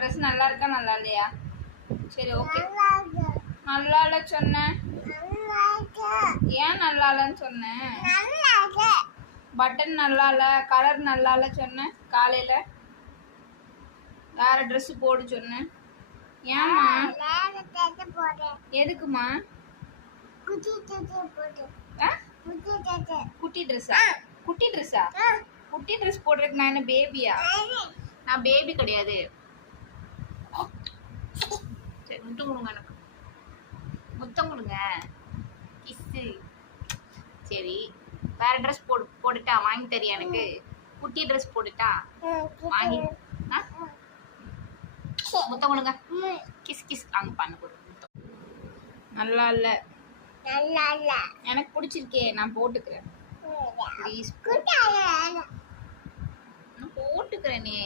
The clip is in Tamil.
ட்ரெஸ் நல்லா இருக்கா நல்லா இல்லையா? சரி ஓகே. நல்லா இல்ல சொன்னேன். ஏன் நல்லா இல்லன்னு சொன்னேன்? பட்டன் நல்லா இல்ல, கலர் நல்லா இல்ல சொன்னேன். காலையில வேற ட்ரெஸ் போடு சொன்னேன். ஏம்மா? எதுக்குமா? குட்டி ட்ரெஸ்ஸா? குட்டி ட்ரெஸ்ஸா? குட்டி ட்ரெஸ் போடுறதுக்கு நான் என்ன பேபியா? நான் பேபி கிடையாது. சரி முத்தம் கொடுங்க, எனக்கு முத்தம் கொடுங்க, கிஸ்ஸு. சரி வேற ட்ரெஸ் போட்டுட்டா வாங்கி தரியா எனக்கு? குட்டி ட்ரெஸ் போட்டுட்டா வாங்கி முத்தம் கொடுங்க, கிஸ் கிஸ் அங்க பண்ண கொடு. நல்லா இல்ல, நல்லா இல்ல, எனக்கு பிடிச்சிருக்கே, நான் போட்டுக்கிறேன். ப்ளீஸ் போட்டுக்கிறேனே.